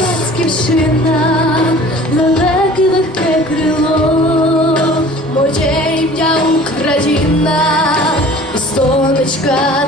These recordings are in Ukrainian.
Батьківщина, далеке легке крило, моє ім'я Україна, сонечка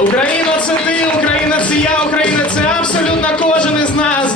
Україна це ти, Україна це я, Україна це абсолютно кожен із нас.